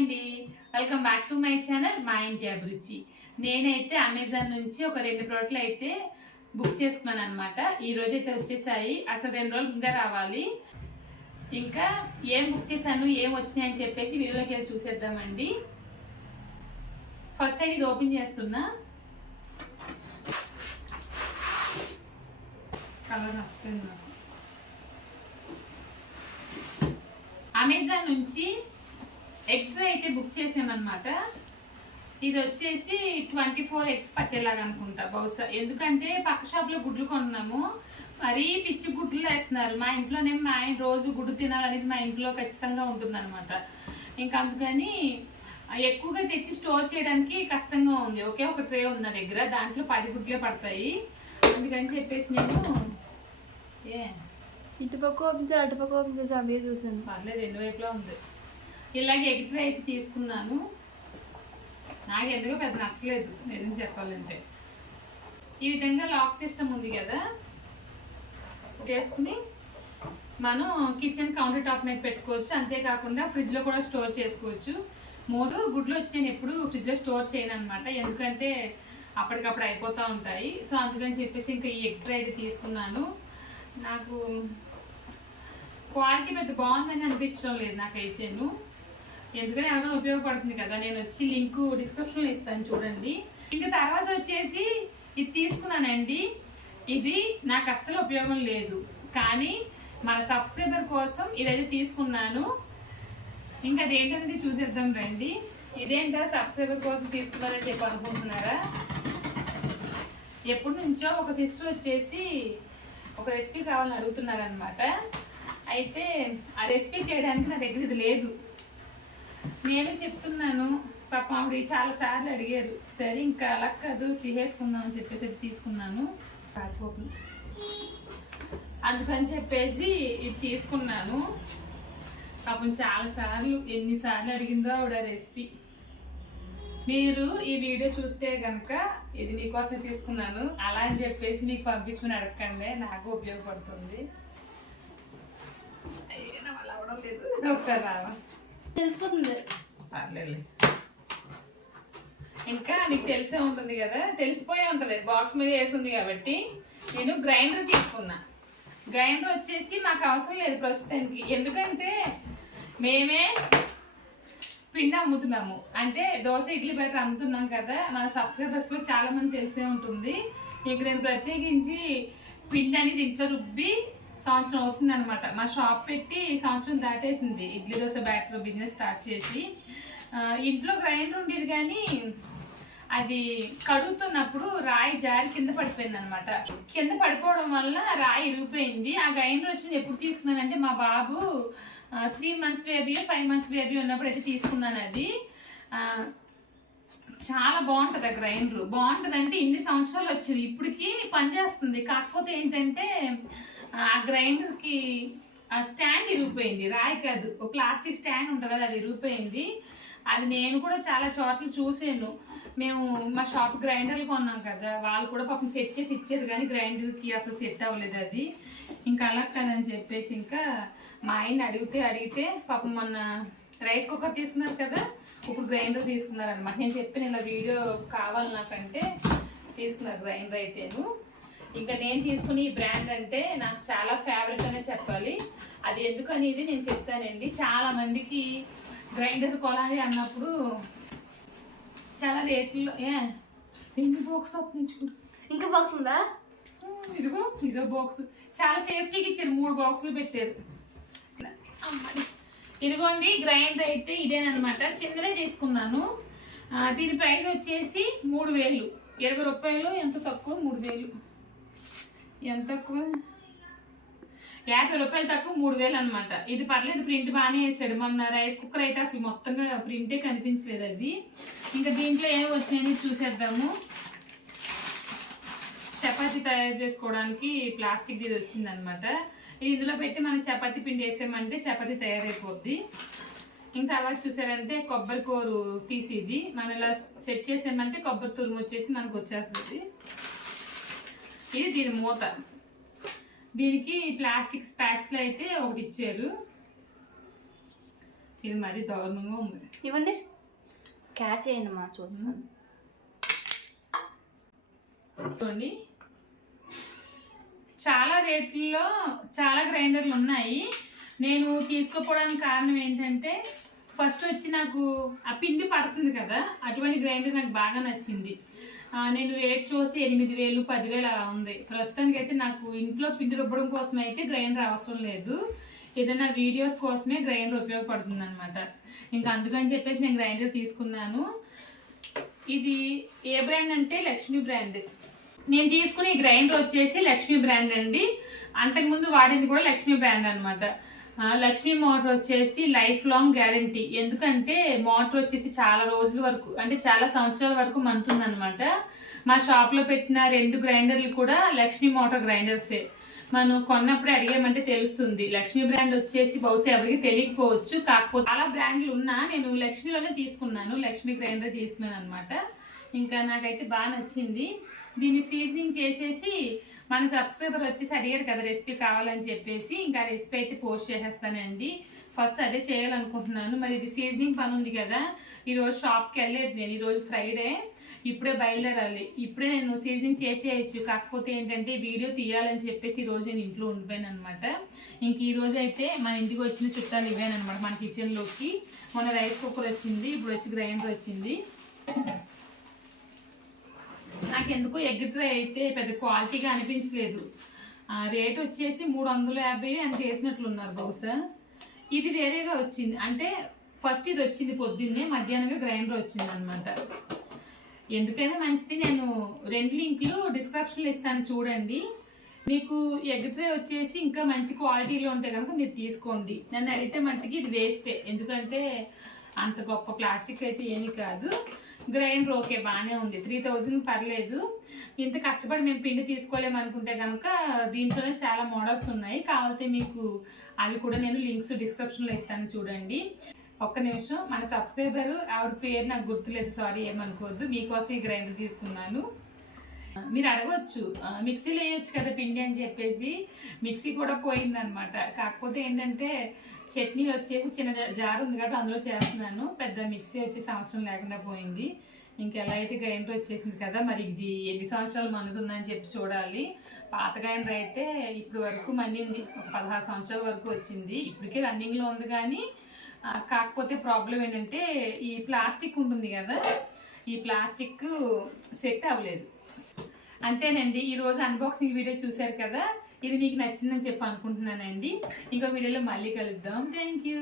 అండి, welcome back to my channel మా ఇంటి అభిరుచి. నేనైతే అమెజాన్ నుంచి ఒక 2 ప్రోడక్ట్లు అయితే బుక్ చేసుకున్నాను అనమాట. ఈ రోజు అయితే వచ్చేసాయి. అసలు 2 రోజుల ముందే రావాలి. ఇంకా ఏం బుక్ చేశాను, ఏం వచ్చినాయి అని చెప్పేసి వీడియోలోకి వెళ్ళి చూసేద్దామండి. ఫస్ట్ అయితే ఇది ఓపెన్ చేస్తున్నా. కలర్ నచ్చుతుంది నాకు. అమెజాన్ నుంచి ఎగ్ డ్రై అయితే బుక్ చేసామన్నమాట. ఇది వచ్చేసి 24 eggs పట్టేలాగా అనుకుంటా బహుశా. ఎందుకంటే పక్క షాప్లో గుడ్లు కొన్నాము, మరీ పిచ్చి గుడ్లు వేస్తున్నారు. మా ఇంట్లోనే మా ఆయన రోజు గుడ్డు తినాలనేది మా ఇంట్లో ఖచ్చితంగా ఉంటుందన్నమాట. ఇంకా అందుకని ఎక్కువగా తెచ్చి స్టోర్ చేయడానికి కష్టంగా ఉంది. ఒకే ఒక ట్రే ఉంది నా దగ్గర, దాంట్లో 10 గుడ్లే పడతాయి. అందుకని చెప్పేసి నేను ఇటుపక్క ఓపెన్ చేసి అటుపక్క ఓపెన్ చేసి అవే చూసాను. పర్లేదు, 2 వైపులా ఉంది. ఇలాగే ఎగ్ ట్రై అయితే తీసుకున్నాను. నాకు ఎందుకో పెద్ద నచ్చలేదు నిజం చెప్పాలంటే. ఈ విధంగా లాక్ సిస్టమ్ ఉంది కదా, వేసుకుని మనం కిచెన్ కౌంటర్ టాప్ మీద పెట్టుకోవచ్చు. అంతేకాకుండా ఫ్రిడ్జ్లో కూడా స్టోర్ చేసుకోవచ్చు. 3 గుడ్లు వచ్చి నేను ఎప్పుడు ఫ్రిడ్జ్లో స్టోర్ చేయను అనమాట, ఎందుకంటే అప్పటికప్పుడు అయిపోతూ ఉంటాయి. సో అందుకని చెప్పేసి ఇంకా ఈ ఎగ్ ట్రై అయితే తీసుకున్నాను. నాకు క్వాలిటీ పెద్ద బాగుందని అనిపించడం లేదు నాకైతేను. ఎందుకని ఎవరైనా ఉపయోగపడుతుంది కదా. నేను వచ్చి లింక్ డిస్క్రిప్షన్లో ఇస్తాను చూడండి. ఇంకా తర్వాత వచ్చేసి ఇది తీసుకున్నానండి. ఇది నాకు అస్సలు ఉపయోగం లేదు, కానీ మన సబ్స్క్రైబర్ కోసం ఇదైతే తీసుకున్నాను. ఇంకా అది ఏంటనేది చూసేద్దాం రండి. ఇదేంటో సబ్స్క్రైబర్ కోసం తీసుకున్నారని చెప్పి అనుకుంటున్నారా? ఎప్పటి నుంచో ఒక సిస్టర్ వచ్చేసి ఒక రెసిపీ కావాలని అడుగుతున్నారనమాట. అయితే ఆ రెసిపీ చేయడానికి నా దగ్గర ఇది లేదు. నేను చెప్తున్నాను, పాపం ఆవిడ చాలాసార్లు అడిగారు. సరే ఇంకా అలా కాదు, తీసేసుకుందాం అని చెప్పేసి తీసుకున్నాను. అందుకని చెప్పేసి ఇది తీసుకున్నాను. పాపం చాలాసార్లు, ఎన్నిసార్లు అడిగిందో ఆవిడ రెసిపీ. మీరు ఈ వీడియో చూస్తే కనుక ఇది మీకోసం తీసుకున్నాను అలా అని చెప్పేసి మీకు పంపించుకుని అడగండి, నాకు ఉపయోగపడుతుంది. అలా అవడం లేదు, ఒకసారి రావా తెలిసిపోతుంది. పర్లేదు, ఇంకా మీకు తెలిసే ఉంటుంది కదా, తెలిసిపోయే ఉంటుంది, బాక్స్ మీద వేసింది కాబట్టి. నేను గ్రైండర్ తీసుకున్నా. గ్రైండర్ వచ్చేసి మాకు అవసరం లేదు ప్రస్తుతానికి, ఎందుకంటే మేమే పిండి అమ్ముతున్నాము. అంటే దోశ ఇడ్లీ బయట అమ్ముతున్నాం కదా, మన సబ్స్క్రైబర్స్లో చాలా మంది తెలిసే ఉంటుంది. ఇంక నేను ప్రత్యేకించి పిండి అనేది ఇంట్లో రుబ్బి సంవత్సరం అవుతుంది అనమాట. మా షాప్ పెట్టి సంవత్సరం దాటేసింది. Idli dosa batter business start చేసి. ఇంట్లో గ్రైండర్ ఉండేది, కానీ అది కడుగుతున్నప్పుడు రాయి జారి కింద పడిపోయింది అనమాట. కింద పడిపోవడం వల్ల రాయి ఇరిగిపోయింది. ఆ గ్రైండర్ వచ్చింది ఎప్పుడు తీసుకున్నానంటే మా బాబు 3 months బేబీ 5 months బేబీ ఉన్నప్పుడు అయితే తీసుకున్నాను. అది చాలా బాగుంటుంది ఆ గ్రైండర్. బాగుంటుంది అంటే ఇన్ని సంవత్సరాలు వచ్చింది, ఇప్పటికి పనిచేస్తుంది. కాకపోతే ఏంటంటే ఆ గ్రైండర్కి ఆ స్టాండ్ ఇరిగిపోయింది. రాయి కాదు, ఒక ప్లాస్టిక్ స్టాండ్ ఉంటుంది కదా, అది ఇరిగిపోయింది. అది నేను కూడా చాలా చోట్ల చూసాను. మేము మా షాప్ గ్రైండర్లు కొన్నాం కదా, వాళ్ళు కూడా పాపం సెట్ చేసి ఇచ్చారు, కానీ గ్రైండర్కి అసలు సెట్ అవ్వలేదు అది. ఇంకా అలా కదని చెప్పేసి ఇంకా మా ఆయన అడిగితే పాపం మొన్న రైస్ కుక్కర్ తీసుకున్నారు కదా, ఇప్పుడు గ్రైండర్ తీసుకున్నారు అనమాట. నేను చెప్పిన ఇలా వీడియో కావాలి నాకంటే తీసుకున్నారు గ్రైండర్ అయితేను. ఇంకా నేను తీసుకుని ఈ బ్రాండ్ అంటే నాకు చాలా ఫేవరెట్ అనే చెప్పాలి. అది ఎందుకనేది నేను చెప్తానండి. చాలా మందికి గ్రైండర్ కొనాలి అన్నప్పుడు చాలా రేట్లో ఎన్ని బాక్స్ పంపించుకుంటారు. ఇంకా బాక్స్ ఉందా? ఇదో బాక్స్ చాలా సేఫ్టీకి ఇచ్చారు, 3 బాక్సులు పెట్టారు. ఇదిగోండి గ్రైండర్ అయితే ఇదేనమాట. చిన్నదే తీసుకున్నాను. దీని ప్రైస్ వచ్చేసి 3000. 20 రూపాయలు ఎంత తక్కువ, 3000 ఎంత తక్కువ, 50 రూపాయలు తక్కువ, 3000 అనమాట. ఇది పర్లేదు, ప్రింట్ బాగానే వేసాడు. మొన్న రైస్ కుక్కర్ అయితే అసలు మొత్తంగా ప్రింటే కనిపించలేదు అది. ఇంకా దీంట్లో ఏమి వచ్చినాయని చూసేద్దాము. చపాతీ తయారు చేసుకోవడానికి ప్లాస్టిక్ ఇది వచ్చిందనమాట. ఇది ఇందులో పెట్టి మనం చపాతీ పిండి వేసామంటే చపాతీ తయారైపోద్ది. ఇంకా తర్వాత చూసారంటే కొబ్బరి కూరు తీసి ఇది మనం ఇలా సెట్ చేసామంటే కొబ్బరి తురుము వచ్చేసి మనకు వచ్చేస్తుంది. ఇది దీని మూత. దీనికి ప్లాస్టిక్ స్పాచ్లు అయితే ఒకటి ఇచ్చారు. ఇది మరీ దారుణంగా ఉంది. ఇవ్వండి, క్యాచ్ చేయండి మా చూస్తాను. చూడండి, చాలా రేట్లలో చాలా గ్రైండర్లు ఉన్నాయి. నేను తీసుకోపోవడానికి కారణం ఏంటంటే ఫస్ట్ వచ్చి నాకు ఆ పిండి పడుతుంది కదా, అటువంటి గ్రైండర్ నాకు బాగా నచ్చింది. నేను రేట్ చూస్తే 8,000 10,000 అలా ఉంది. ప్రస్తుతానికి అయితే నాకు ఇంట్లో పిండి రుబ్బడం కోసం అయితే గ్రైండర్ అవసరం లేదు, ఏదైనా వీడియోస్ కోసమే గ్రైండర్ ఉపయోగపడుతుంది అనమాట. ఇంకా అందుకని చెప్పేసి నేను గ్రైండర్ తీసుకున్నాను. ఇది ఏ బ్రాండ్ అంటే లక్ష్మీ బ్రాండ్. నేను తీసుకునే గ్రైండర్ వచ్చేసి లక్ష్మీ బ్రాండ్ అండి. అంతకుముందు వాడింది కూడా లక్ష్మీ బ్రాండ్ అనమాట. లక్ష్మీ మోటార్ వచ్చేసి లైఫ్ లాంగ్ గ్యారంటీ. ఎందుకంటే మోటార్ వచ్చేసి చాలా రోజుల వరకు, అంటే చాలా సంవత్సరాల వరకు మంటుంది అనమాట. మా షాప్లో పెట్టిన 2 గ్రైండర్లు కూడా లక్ష్మీ మోటార్ గ్రైండర్సే. మనం కొన్నప్పుడే అడిగామంటే తెలుస్తుంది. లక్ష్మీ బ్రాండ్ వచ్చేసి బహుశా ఎవరికి తెలియకపోవచ్చు, కాకపోతే చాలా బ్రాండ్లు ఉన్నా నేను లక్ష్మీలోనే తీసుకున్నాను, లక్ష్మీ గ్రైండర్ తీసుకున్నాను అనమాట. ఇంకా నాకైతే బాగా నచ్చింది. దీన్ని సీజనింగ్ చేసేసి మన సబ్స్క్రైబర్ వచ్చేసి అడిగారు కదా రెసిపీ కావాలని చెప్పేసి, ఇంకా రెసిపీ అయితే పోస్ట్ చేసేస్తానండి. ఫస్ట్ అదే చేయాలనుకుంటున్నాను. మరి ఇది సీజనింగ్ పని ఉంది కదా, ఈరోజు షాప్కి వెళ్ళలేదు నేను, ఈరోజు ఫ్రైడే, ఇప్పుడే బయలుదేరాలి. ఇప్పుడే నేను సీజనింగ్ చేసేయచ్చు, కాకపోతే ఏంటంటే వీడియో తీయాలని చెప్పేసి ఈరోజు నేను ఇంట్లో ఉండిపోయాను అనమాట. ఇంక ఈరోజు అయితే మన ఇంటికి వచ్చిన చుట్టాలు ఇవేనమాట మన కిచెన్లోకి. మొన్న రైస్ కుక్కర్ వచ్చింది, ఇప్పుడు వచ్చి గ్రైండర్ వచ్చింది. నాకెందుకు ఎగ్ ట్రై అయితే పెద్ద క్వాలిటీగా అనిపించలేదు. రేట్ వచ్చేసి 350 అని చేసినట్లున్నారు బహుశా. ఇది వేరేగా వచ్చింది, అంటే ఫస్ట్ ఇది వచ్చింది పొద్దున్నే, మధ్యాహ్నంగా గ్రైండర్ వచ్చింది అనమాట. ఎందుకైనా మంచిది, నేను 2 లింకులు డిస్క్రిప్షన్లో ఇస్తాను చూడండి. మీకు ఎగ్ ట్రే వచ్చేసి ఇంకా మంచి క్వాలిటీలో ఉంటే కనుక మీరు తీసుకోండి. నన్ను అడిగితే మట్టుకి ఇది వేస్టే, ఎందుకంటే అంత గొప్ప ప్లాస్టిక్ అయితే ఏమీ కాదు. గ్రైండర్ ఓకే బాగానే ఉంది, 3000 పర్లేదు. ఇంత కష్టపడి మేము పిండి తీసుకోలేము అనుకుంటే కనుక దీంట్లోనే చాలా మోడల్స్ ఉన్నాయి, కావాలంటే మీకు అవి కూడా నేను లింక్స్ డిస్క్రిప్షన్లో ఇస్తాను చూడండి. ఒక్క నిమిషం, మన సబ్స్క్రైబర్ ఆవిడ పేరు నాకు గుర్తులేదు, సారీ ఏమనుకోవద్దు. మీకోసం ఈ గ్రైండర్ తీసుకున్నాను. మీరు అడగవచ్చు మిక్సీలో వేయచ్చు కదా పిండి అని చెప్పేసి, మిక్సీ కూడా పోయిందనమాట. కాకపోతే ఏంటంటే చట్నీలు వచ్చేసి చిన్న జార్ ఉంది కాబట్టి అందులో చేస్తున్నాను, పెద్ద మిక్సీ వచ్చేసి అవసరం లేకుండా పోయింది. ఇంకెలా అయితే గ్రైండర్ వచ్చేసింది కదా, మరి ఇది ఎన్ని సంవత్సరాలు మనుతుందని చెప్పి చూడాలి. పాత గ్రైండర్ అయితే ఇప్పుడు వరకు మన్నింది, 16 సంవత్సరాల వరకు వచ్చింది. ఇప్పటికే రన్నింగ్లో ఉంది కానీ కాకపోతే ప్రాబ్లం ఏంటంటే ఈ ప్లాస్టిక్ ఉంటుంది కదా, ఈ ప్లాస్టిక్ సెట్ అవ్వలేదు. అంతేనండి, ఈరోజు అన్బాక్సింగ్ వీడియో చూశారు కదా, ఇది మీకు నచ్చిందని చెప్పి అనుకుంటున్నానండి. ఇంకో వీడియోలో మళ్ళీ కలుద్దాం. Thank you.